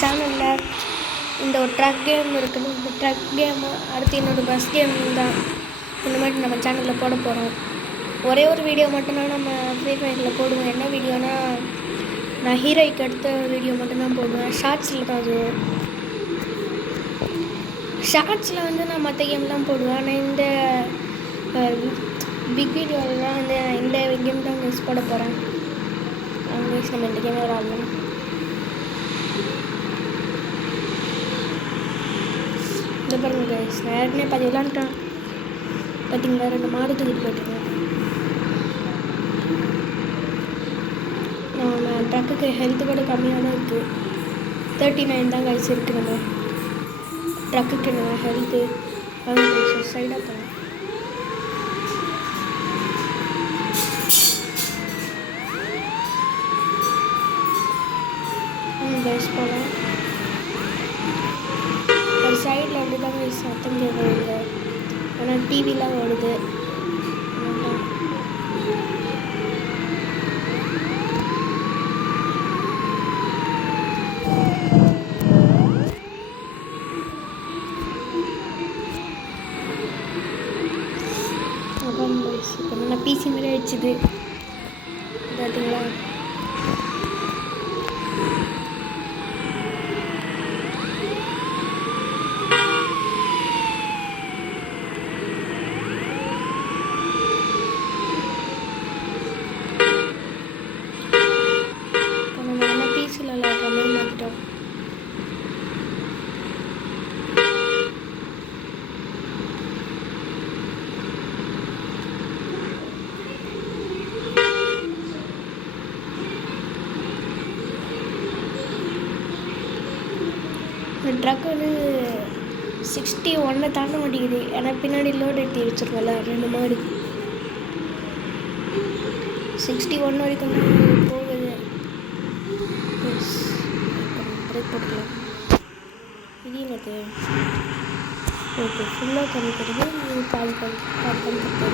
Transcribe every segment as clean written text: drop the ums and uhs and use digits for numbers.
சேனலில் இந்த ஒரு ட்ரக் கேம் இருக்குது. இந்த ட்ரக் கேமு அடுத்து என்னோடய பஸ் கேம் தான் இந்த மாதிரி நம்ம சேனலில் போட போகிறோம். ஒரே ஒரு வீடியோ மட்டும்தான் நம்ம ஃப்ரீ ஃபயரில் போடுவோம். என்ன வீடியோனா, நான் ஹீரோய்க்கு அடுத்த வீடியோ மட்டும்தான் போடுவேன். ஷார்ட்ஸில் தான் அது. ஷார்ட்ஸில் வந்து நான் மற்ற கேம்லாம் போடுவேன். ஆனால் இந்த பிக் வீடியோலாம் வந்து இந்த கேம் தான் மிஸ் போட போகிறேன். மிஸ் நம்ம இந்த கேம் விளாடணும். இந்த பாருங்க கைஸ், நான் ஏற்கனவே பாதி விளாண்டுட்டேன். பார்த்தீங்களா, 2 மாடு தூக்கிட்டு போயிட்டுருக்கேன். நான் ட்ரக்குக்கு ஹெல்த்து கூட கம்மியாக தான் இருக்குது. 39 தான் கைஸ் இருக்குது நம்ம ட்ரக்குக்கு. நம்ம ஹெல்த்து சைடாக போகலாம். கைஸ் போகலாம். ஒரு சைடில் அப்படி தான் கைஸ் சத்தம் கேட்குறாங்க. ஆனால் டிவிலாம் ஓடுது. அப்புறம் கைஸ் இப்போ நல்லா பிசி மாதிரி ஆயிடுச்சுது பார்த்தீங்களா. இந்த ட்ரக் வந்து 61 தாண்ட மாட்டேங்குது. ஏன்னா பின்னாடி லோட் எடுத்து வச்சுருக்கோம்ல 2 மாடு. 61 வரைக்கும் தான் போகுது. பிரேக் போட்டுக்கலாம். இது எனக்கு ஓகே ஃபுல்லாக காமிக்கிறது. இது பாதி காமிக்கிறது.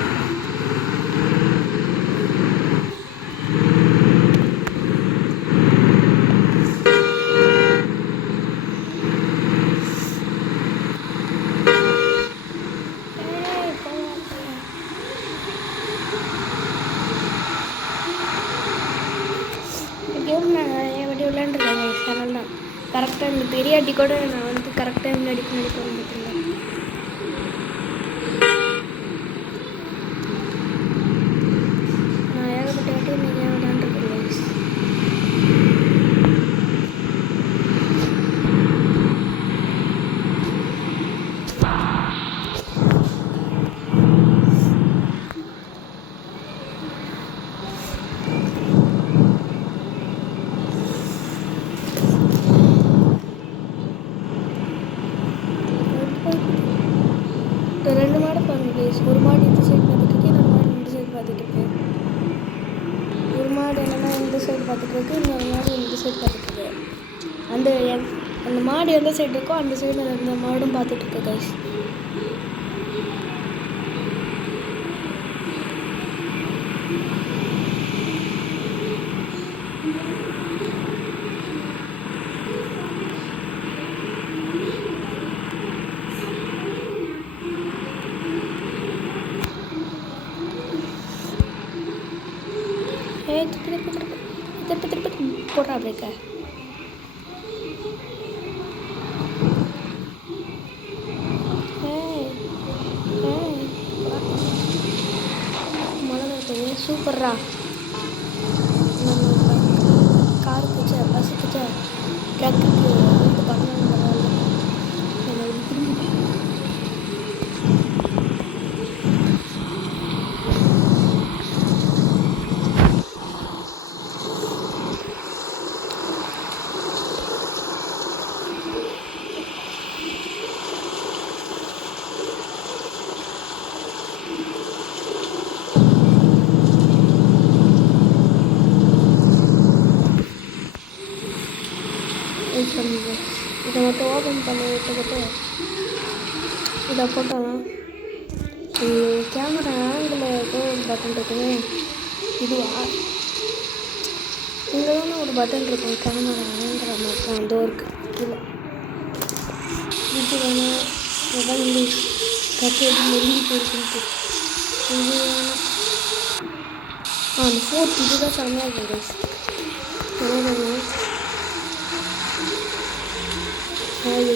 நான் நிறைய வாட்டி விளையாண்டுருக்கேன். சேனல் தான் கரெக்டாக இந்த பெரிய அடி கூட நான் வந்து கரெக்டாக முன்னாடி போக மாட்டேங்க. நான் ஏகப்பட்ட வாட்டி நிறையா விளையாண்டுருக்கேன். ரெண்டு மாடு பாருங்க ப்ளீஸ். ஒரு மாடு இந்த சைடு பார்த்துட்டு இன்னொரு மாடு இந்த சைடு பார்த்துட்டு இருக்கேன். ஒரு மாடு என்னென்னா இந்த சைடு பார்த்துட்டு இருக்கு, இன்னொரு மாடு இந்த சைடு பார்த்துட்டு இருக்கு. அந்த மாடு எந்த சைடு இருக்கோ அந்த சைடு அந்த மாடும் பார்த்துட்டு இருக்கு கைஸ். திருப்பி போடுறா பிரேக்க. மழை சூப்பர்ரா. காருக்கு பஸ்ஸுக்கு ட்ரக்குக்கு வந்து பண்ண இதை மட்டும் ஓப்பன் பண்ணி விட்டுக்கிட்டு இதை போட்டோம். கேமரா ஆங்கிள் ஏதோ ஒரு பட்டன் இருக்குங்க. இதுவா இங்கே தானே ஒரு பட்டன் இருக்கும் கேமரா ஆங்கிற மட்டும் அந்த இருக்குது. கீழே இது வேணாம். அதான் வந்து கட்டி நெருங்கி போயிருக்கு. இது வேணாம். அந்த 4th இதுதான் செம்மையாக இருக்கும் கைஸ். ஐயோ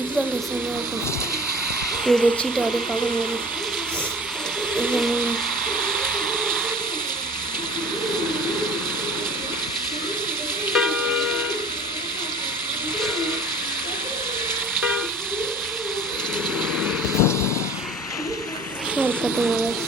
இதுதான் செம்மையாக இருக்கும். இது வச்சுட்டு அதை பார்க்கும்போது இருக்கட்டும்.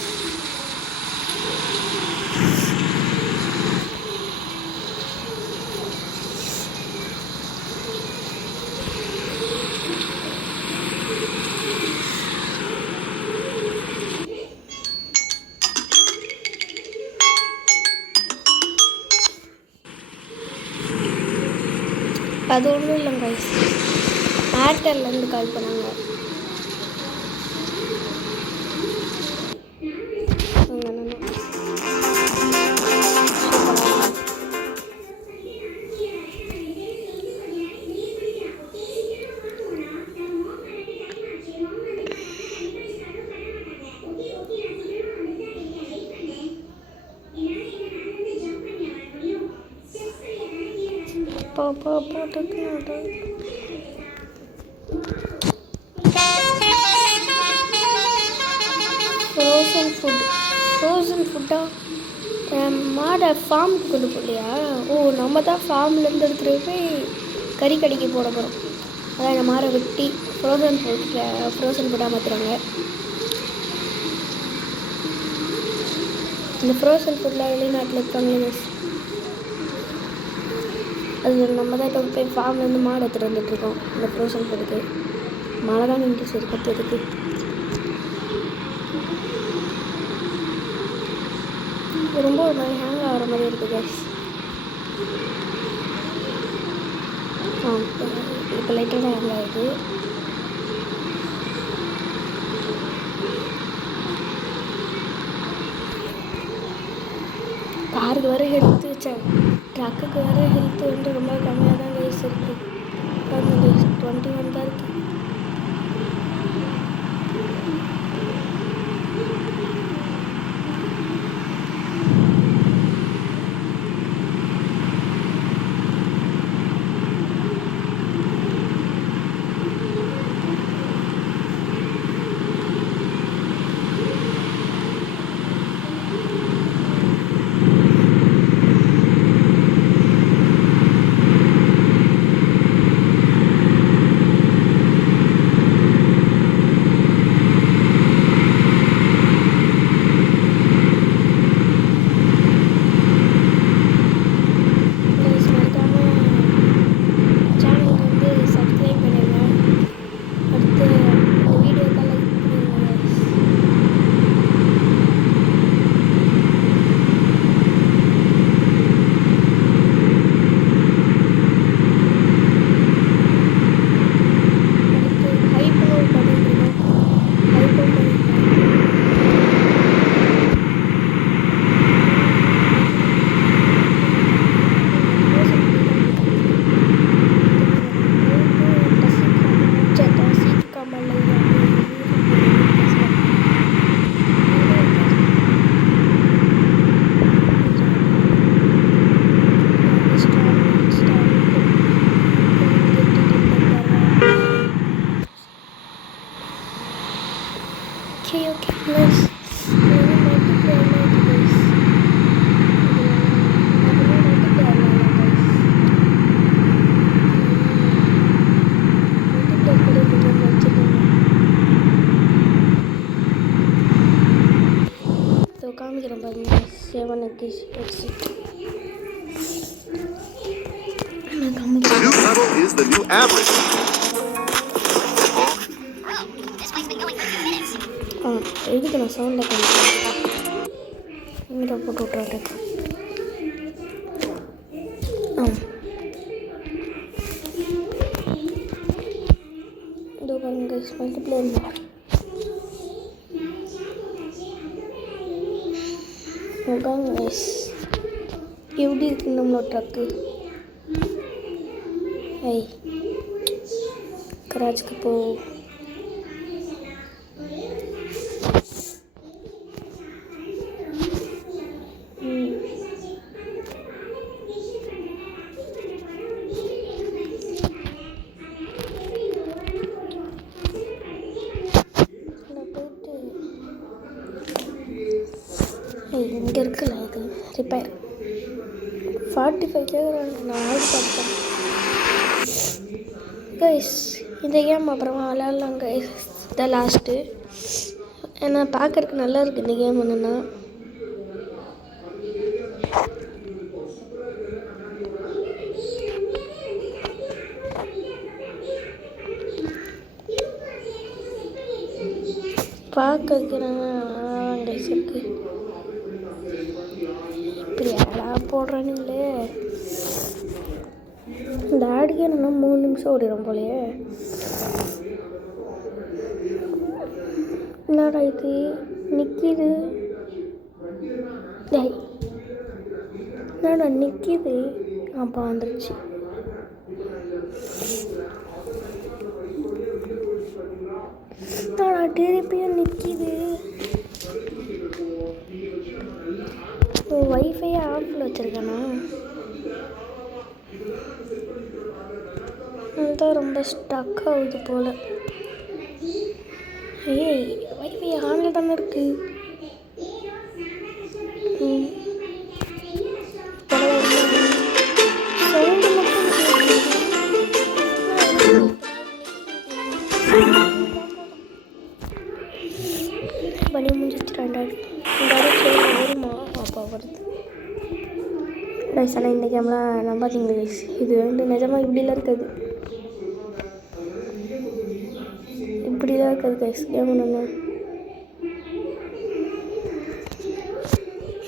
அது ஒன்றும் இல்லை கைஸ், ஏர்டெல்லேருந்து கால் பண்ணாங்க. ஃப்ரோசன் ஃபுட்டா மாடை ஃபார்முக்கு கொண்டு போகலையா? ஓ, நம்ம தான் ஃபார்ம்லேருந்து எடுத்துகிட்டு போய் கறி கடைக்கு போட போகிறோம். அதான் இந்த மாடை வெட்டி ஃப்ரோசன் ஃபுட்டாக மாற்றுறாங்க. இந்த ஃப்ரோசன் ஃபுட்டில் வெளிநாட்டில் இருக்காங்களே, அது நம்ம தான் இப்போ போய் ஃபார்ம்லேருந்து மாடு எடுத்துகிட்டு வந்துட்டுருக்கோம். இந்த ஃப்ரோசன் ஃபுட்டுக்கு மழை தான் நின்று சரி கற்றுறதுக்கு. ரொம்ப ஒரு மாதிரி ஹேங் ஆகிற மாதிரி இருக்குது கேஸ். இப்போ லைட்டாக தான் ஹேங் ஆகுது. காருக்கு வர ஹெல்த்து வச்சேன், ட்ரக்குக்கு வர ஹெல்த்து வந்து ரொம்ப கம்மியாக தான் கைஸ் இருக்குது. 21 தான் இருக்குது. காமிக்கிறேன் பாருங்க. 7 exit. The new level is the new average. இதுக்கு நான் சவுண்டில் காமிக்கிறேன். இங்கே போட்டு விட்றேன். இதோ பாருங்க மல்டிப்ளேயர் மோட். அதான் நைஸ். எப்படி இருக்கு நம்மளோட ட்ரக்கு? ஐய் கராஜுக்கு போ. இங்கே இருக்குல்ல இது ரிப்பேர் 45 கேட்குறாங்க. நான் ஆடி பார்த்தேன் கைஸ். இந்த கேம் அப்புறமா விளையாடலாம் கைஸ். இதான் லாஸ்ட்டு. ஏன்னா பார்க்குறதுக்கு நல்லா இருக்குது இந்த கேம். என்னென்னா பார்க்க வைக்கிறாங்க கைஸ் இருக்கு. இப்படி யாரா போடுறானுங்களே. இந்த ஆடிக்கே என்னன்னா 3 நிமிஷம் ஓடிடும் போலையே. என்னடா இது நிற்கிது? என்னடா நிற்கிது? அப்போ வந்துருச்சு. திருப்பியும் நிற்கிது. வைஃபையை ஆஃபில் வச்சுருக்கேனா? அதுதான் ரொம்ப ஸ்டக் ஆகுது போல். ஏய் வைஃபை ஆனில் தானே இருக்குது. சவுண்டு மட்டும் பண்ணி முடிஞ்சிச்சு. 2 வருமா? அப்பா வருது கைஸ். ஆனால் இந்த கேம்லாம் நம்பாதீங்க கைஸ். இது நிஜமாக இப்படிலாம் இருக்காது. இப்படிலாம் இருக்காது கைஸ். கேம் ஒன்று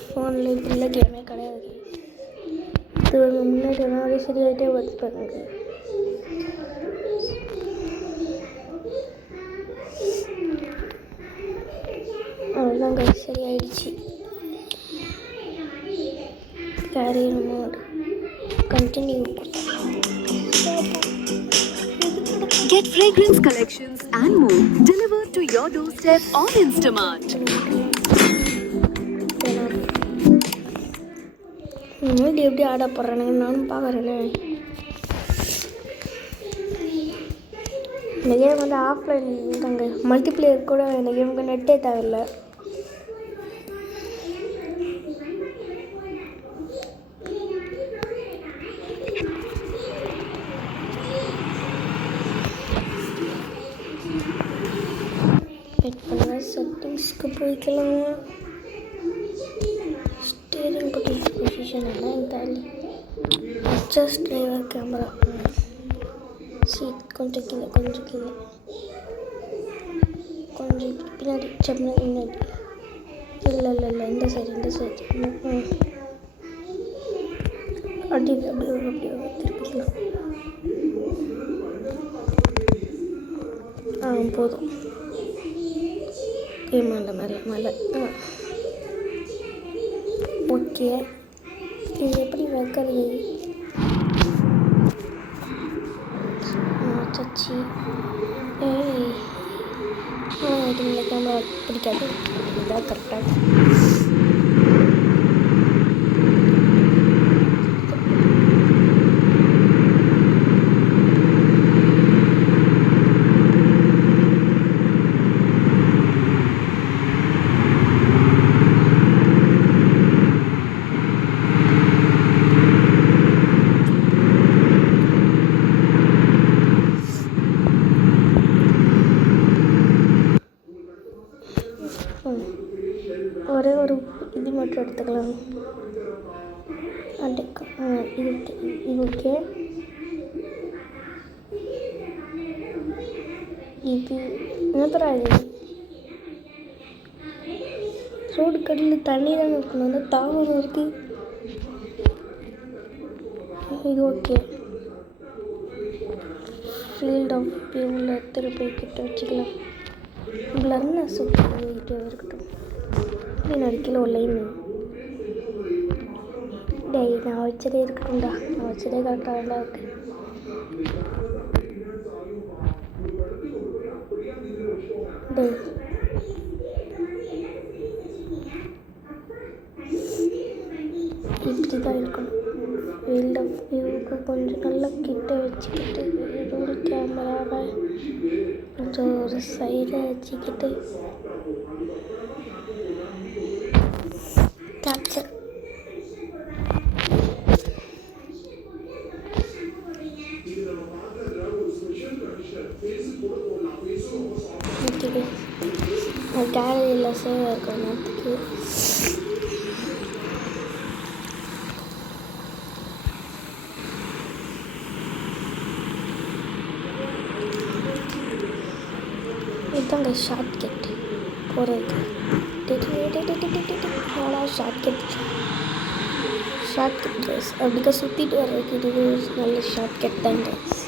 ஃபோனில் இப்படிலாம் கேமே கிடையாது. இது முன்னாடி ஒன்றே சரியாகிட்டே பார்த்துப்பாங்க. அவ்வளோதான் கைஸ், சரியாயிடுச்சு. Career mode continue. Get fragrance collections and more delivered to your doorstep on Instamart. இந்த எப்படி ஆட போடுறானுங்க நானும் பார்க்குறேனே. இந்த கேம் வந்து ஆஃப்லைன் தாங்க. மல்டிப்ளேயர் கூட இந்த கேமுக்கு நெட்டே தேவையில்லை. செட்டிங்ஸ்க்கு போய்க்கலாம். ஸ்டீரிங் பொசிஷன் எல்லாம் தாண்டி அட்ஜஸ்ட் டிரைவர் கேமரா சீட் கொஞ்சம் கீழே கொஞ்சம் பின்னாடி செம்னா முன்னாடி. இல்லை இந்த சைடு அப்படியே திருப்பிக்கலாம். போதும். மலை ஓகே. இது எப்படி வைக்கிறது? சச்சி இது இந்த கேமரா பிடிக்காது. இதுதான் கரெக்டாக. ஒரே ஒரு இது மட்டும் எடுத்துக்கலாம். இது ஓகே. இது என்னத்தரா? இது ரோடு கடையில் தண்ணி தான் இருக்கணும். அந்த தாவரம் இருக்குது. இது ஓகே. ஃபீல்ட் ஆஃப் வியூவில் திருப்பி கிட்ட வச்சுக்கலாம். பிளர்னஸ் இருக்கட்டும். பின்னாடி கீழே ஒரு லைன் டேய் நான் வச்சதே இருக்கட்டும்டா, நான் வச்சதே கரெக்டாக தான் இருக்கு. டேய் இப்படி தான் இருக்கணும். ஃபீல்ட் ஆஃப் வியூவுக்கு கொஞ்சம் நல்லா கிட்ட வச்சுக்கிட்டு ஒரு கேமராவை கொஞ்சம் ஒரு சைடில் வச்சுக்கிட்டு கேப்சர். ஓகே கேலரியில் சேவ் இருக்கிற நேரத்துக்கு இதுதாங்க ஷார்ட் கட் போகிறதுக்கு. ஷார்ட் கட் ட்ரெஸ் அப்படிக்கா சுற்றிட்டு வர்றதுக்கு இது நல்ல ஷார்ட் கட் தான் ட்ரெஸ்.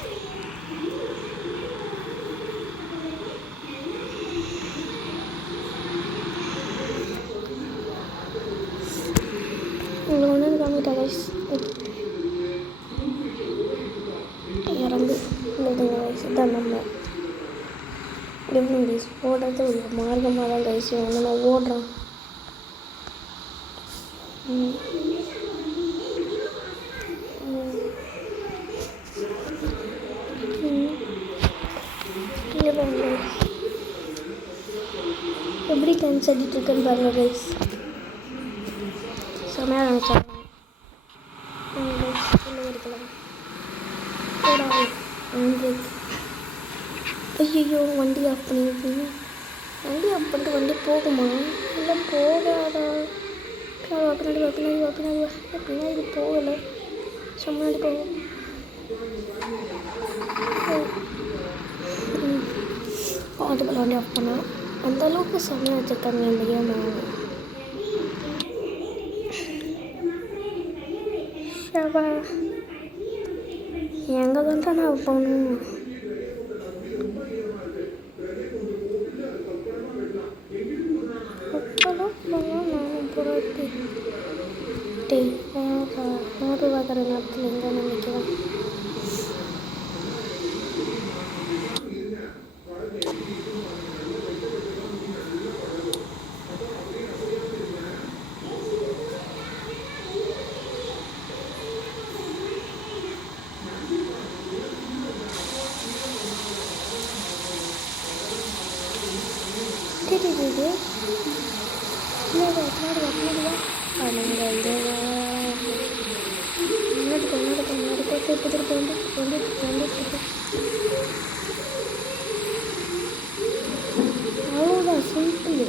உங்களுக்கு ஒன்று காமிட்டா கைஸ் இறங்கு வயசு தான் நம்ம எப்படி கைஸ் ஓடுறது ஒரு மார்க்கமாக தான் கைஸ் ஒன்று நான் ஓடுறான். எப்படி டான்ஸ் ஆடிட்டு இருக்கேன்னு பாருங்க கைஸ், செமையாக நினச்சாங்க இருக்கலாம். ஐயோ வண்டி ஆஃப் பண்ணியிருக்கீங்க. வண்டி ஆஃப் பண்ணிட்டு வண்டி போகுமா? இல்லை போகாதா? பின்னாடி போகலை, முன்னாடி போகும். அதுக்குள்ள வண்டி ஆஃப் பண்ணோம். அந்தளவுக்கு செம்மையாக வச்சுருக்காங்க இந்த கேம். எங்கே தான்டா நான் போகணும்? நான் போகிறேன். டேய் நோட்டு பார்க்குற நேரத்தில் எங்கே நினைக்கிறேன். அவ்வளோதான் சிம்பிள்.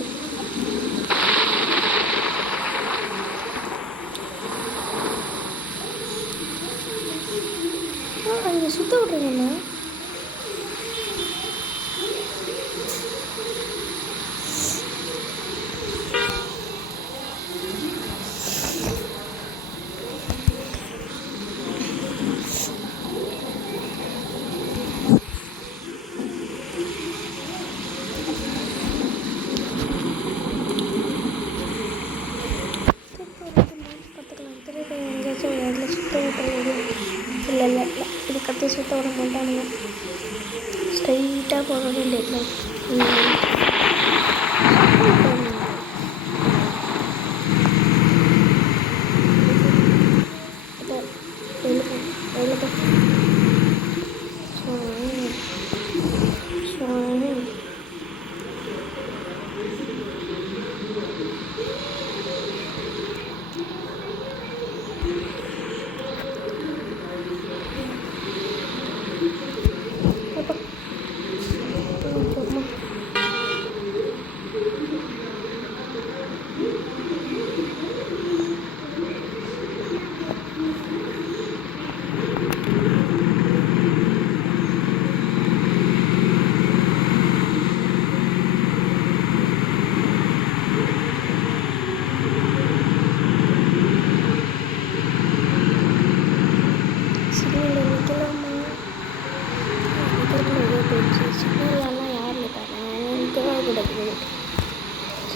அங்கே சுத்த விட்றீங்கண்ணா. இல்லை இது கற்று சுத்த விட மாட்டானுங்க. ஸ்ட்ரைட்டாக போக வேண்டியது.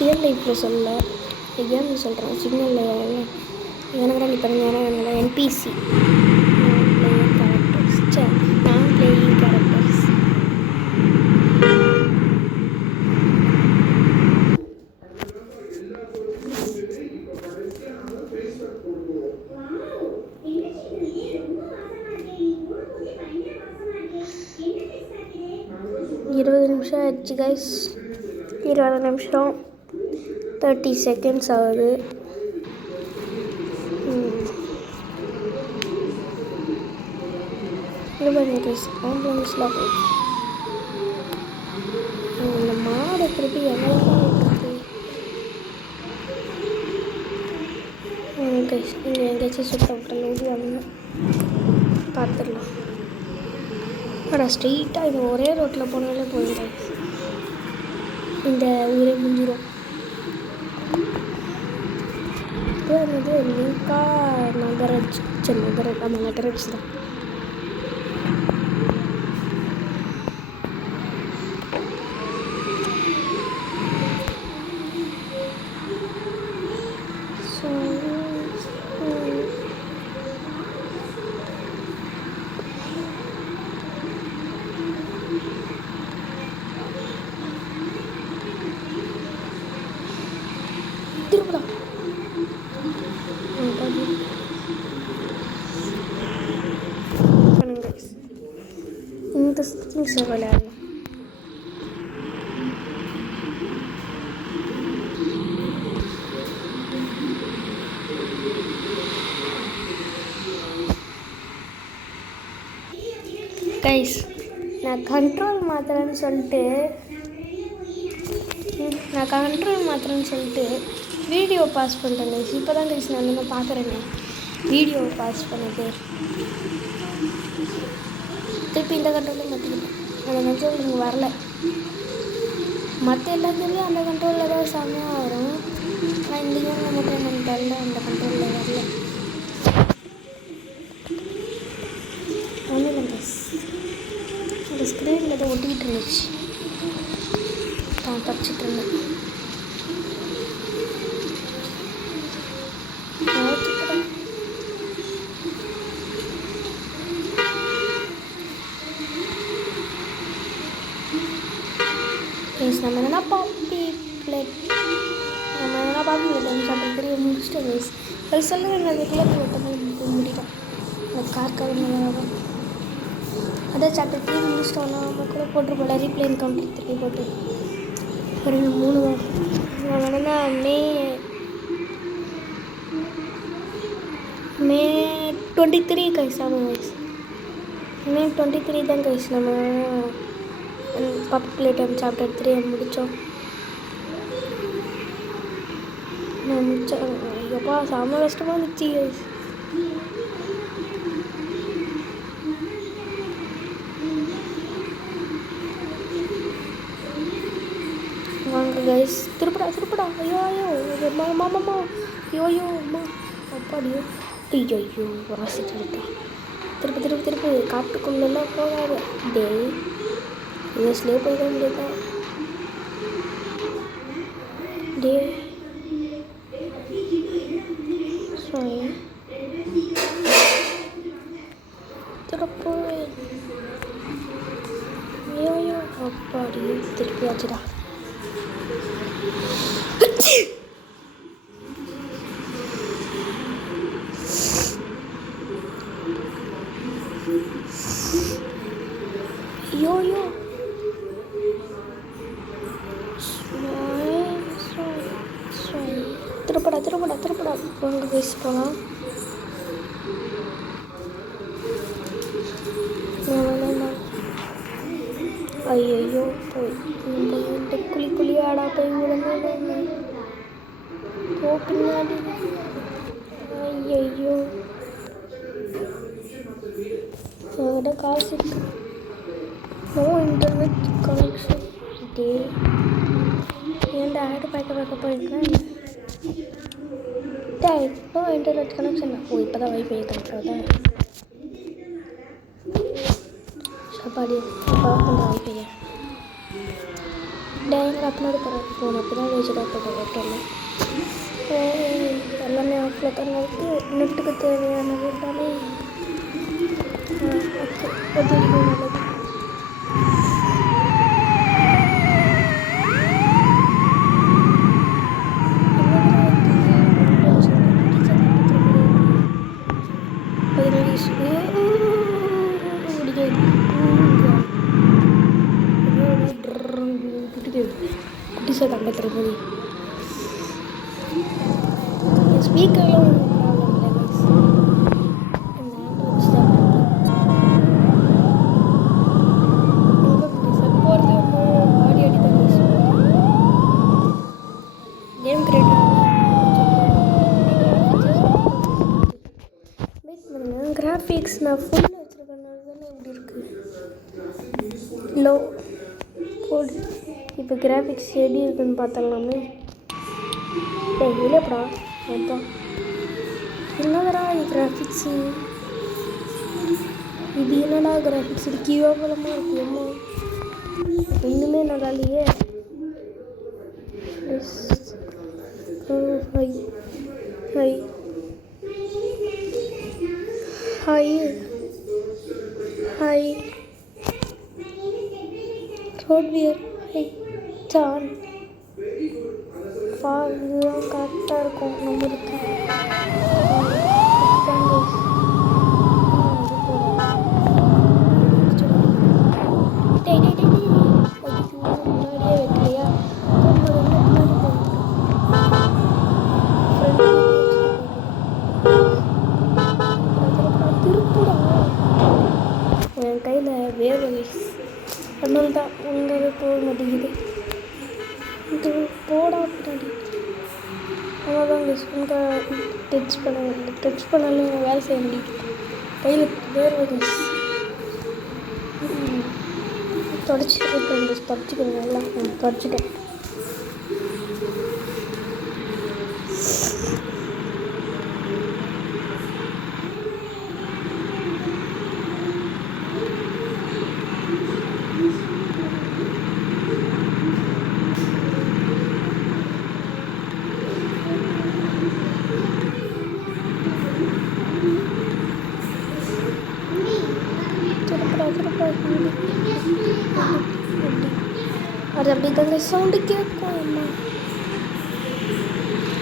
ரியல் லைஃப்பில் சொல்ல கேமில் சொல்கிறேன். சிக்னலில் எனக்கு நீ பாருங்க ஏன்னா என்பிசி பிளேயிங் கேரக்டர்ஸ் நான் பிளேயிங் கேரக்டர்ஸ். இருபது நிமிஷம் ஆயிடுச்சு கைஸ். 20 நிமிஷம் 30 செகண்ட்ஸ் ஆகுது. ஆம்புலன்ஸ்லாம் போயிடுச்சு. இந்த மாடை திருப்பி எங்கெல்லாம் விட்டுருக்கு. நீங்கள் எங்கேயாச்சும் சுத்த விட்டுல ஓடுவாங்க பார்த்துடலாம். ஆனால் ஸ்ட்ரெயிட்டாக இது ஒரே ரோட்டில் போனாலே போயிடும், இந்த ஊரே முடிஞ்சிடும். இப்போ வந்து லிங்கா நகராட்சி நம்ம நகராட்சி தான். இந்த திங்ஸ் விளையாடலாம். கைஸ் நான் கண்ட்ரோல் மாத்திரன்னு சொல்லிட்டு வீடியோ பாஸ் பண்ணிட்டேன் கைஸ். இப்போ தான் கைஸ் நான் என்ன பார்க்குறேங்க வீடியோ பாஸ் பண்ணிட்டு திருப்பி இந்த கண்ட்ரோலில் மாற்றிக்கிட்டேன். அந்த கண்ட்ரோல் இங்கே வரல. மற்ற எல்லாத்துலேயும் அந்த கண்ட்ரோலில் தான் செம்மையாக வரும். ஆனால் இந்த கேமில் மட்டும் எனக்கு தெரியல, அந்த கண்ட்ரோலில் வரல. ஒன்றும் இல்லை கைஸ், அந்த ஸ்க்ரீனில் ஏதோ ஒட்டிக்கிட்டு இருந்துச்சு, நான் படிச்சுட்டு இருந்தேன். நம்ம என்ன பாப்பி பிளேட் சாப்பிட்டு தெரிய முடிச்சுட்டேன் கைஸ். அது சொல்லுவேன் அதுக்குள்ளே போய் முடிட்டேன். அந்த கார் கவர்மெண்ட் அதான் சாப்டர் 3 முடிச்சிட்டோன்னா நம்ம கூட போட்டிருப்போம் ரீப்ளேன் கம்ப்ளீட் 3 போட்டு ஒரு 3 தான். நான் வேணுன்னா மே 23 கைஸ். ஆமாம் கைஸ், மே 23 தான் கைஸ் நம்ம பப் பிளேட் சாப்டர் 3 முடித்தோம். நான் முடித்தேன். ஐயோப்பா செம்ம கஷ்டமாக இருந்துச்சு கைஸ். வாங்க கைஸ், திருப்படா ஐயோ மாமா ஐயோ அம்மா அப்பாடியோ ஐயோ வாசிட்டு இருக்கா. திருப்பி காட்டுக்குள்ளெல்லாம் போகாது. டே யூஎஸ்லேயே போயிட வேண்டியதான். டே சாரி திருப்பி ஐயோ அப்பாடி திருப்பி ஆச்சுடா. ஐயோ திருப்படா வாங்க கைஸ் போகலாம். ஐயோ போய் குழியாடா போய் விடுங்க போ பின்னாடி. ஐயோ அதோட காசு இருக்கு. No internet connection. டே ஏன்டா ஆடு பார்க்க போயிருக்கேன். டே நோ இன்டர்நெட் கனெக்ஷன். ஓ இப்போ தான் வைஃபை கனெக்ட் ஆகுதா. சாப்பாடு அந்த வைஃபையா டேங்க அப்லோடு பண்ண போனோம். அப்போ தான் வச்சுட்டு போட்டோம். எல்லாமே ஆஃப் வீட்டில் தங்களுக்கு நெட்டுக்கு தேவையானது எல்லாமே ஓகே அது நல்லது. குட்டிஸை தங்கத்துற போது ஸ்பீக்கர்லாம் ஒன்றும் ப்ராப்ளம் இல்லை கைஸ். இந்த ஆண்ட்ராய்ட் தான் போகிறது ஆடி ஆடி தான் கைஸ் கேம் கிராஃபிக்ஸ் நான் ஃபுல்லாக வச்சுருக்கனால தானே இப்படி இருக்குது. லோ போடு. இப்போ கிராஃபிக்ஸ் எப்படி இருக்குன்னு பார்த்தலாமே. இல்லைப்படா அதுதான் என்னடா இது கிராஃபிக்ஸு. இது என்னடா கிராஃபிக்ஸ் இது கீழோபலமாக இருக்கு. அம்மா இன்னுமே நல்லா இல்லையே. ஹை ஹை ஹை ஹை ரோட்வியர் ஹை ஜான் இதுதான் கரெக்டாக இருக்கும் நம்மளுக்கு. முன்னாடியே வைக்கலையா திருப்பூடா என் கையில் வேறு அதனால தான் உங்களை போக மாட்டேங்குது. இது போடா பின்னாடி அவ்வளோதான் உங்கள் டச் பண்ணாலும் வேலை செய்ய முடியும். கையில் வேறு தொடச்சிக்கிறேன் நல்லா தொடச்சிட்டேன். அது அப்படி தாங்க சவுண்டு கேட்கும். அம்மா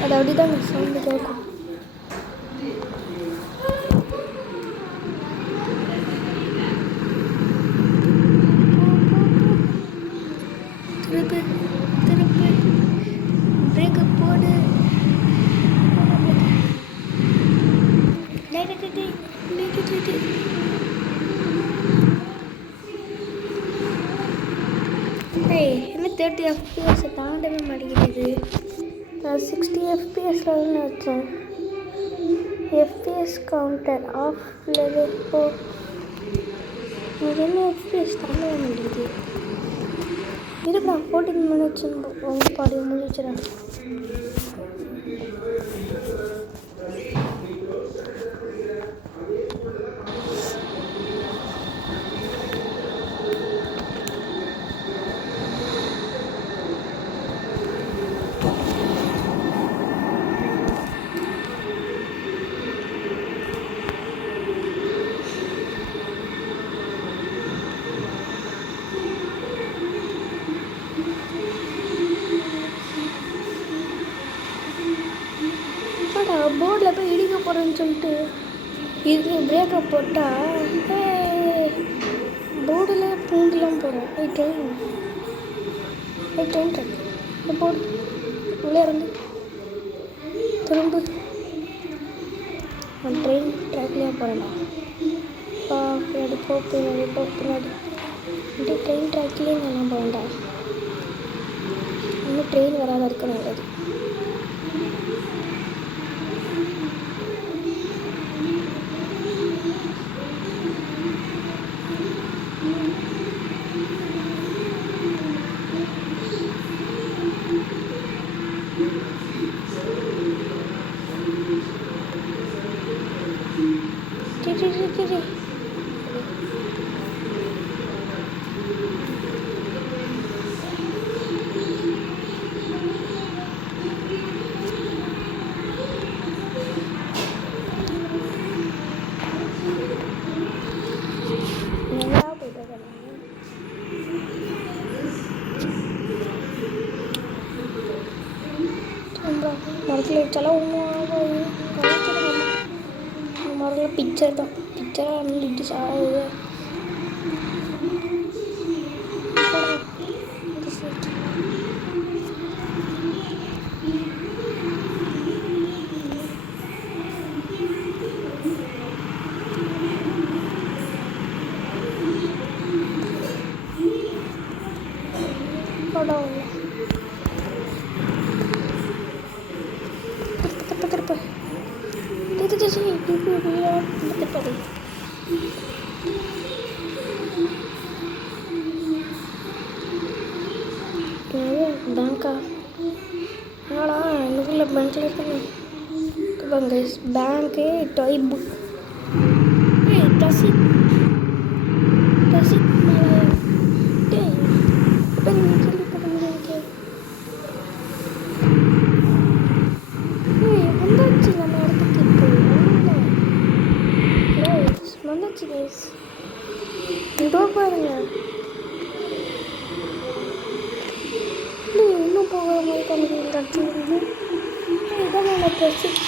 அது அப்படி தாங்க சவுண்டு கேட்கும். திருப்பி பிரேக்கை போடு. என்ன 30 FPS தாண்டவே மாட்டேங்குது. நான் 60 FPS வச்சேன். FPS counter off level 4. எனக்கு என்ன FPS தாண்டவே மாட்டேங்குது. இருப்பா 14 minutes உங்க பாடி முடிச்சிடறேன். போர்டில் போய் இடிக்க போகிறேன்னு சொல்லிட்டு இது பிரேக்கப் போட்டால் போர்டில் பூண்டுலாம் போகிறோம். ட்ரெயின் போர்டு உள்ளே இருந்து திரும்ப நான் ட்ரெயின் ட்ராக்லேயே போகிறேன்டா. பின்னாடி ட்ரெயின் ட்ராக்லேயே நான் போகிறேன்டா. இன்னும் ட்ரெயின் வராத இருக்க நல்லது. மரத்தில் வச்சாலும் ஒன்றும் ஆகாது. மரத்தில் பிக்சர் தான், பிக்சராக இருந்துட்டு சாகுது. பேங்க்கா என்னடா எங்களுக்குள்ள பேங்க்கில் இருக்கணும். பேங்க்கு டொய் புக் ரசீத் வந்தாச்சு நம்ம இடத்துக்கு. இப்போ வந்தாச்சு கேஸ். இதோ பாருங்க, இன்னும் போகிற மாதிரி கொஞ்சம் இடத்துல இருந்து இதான் நம்ம பிரசிட்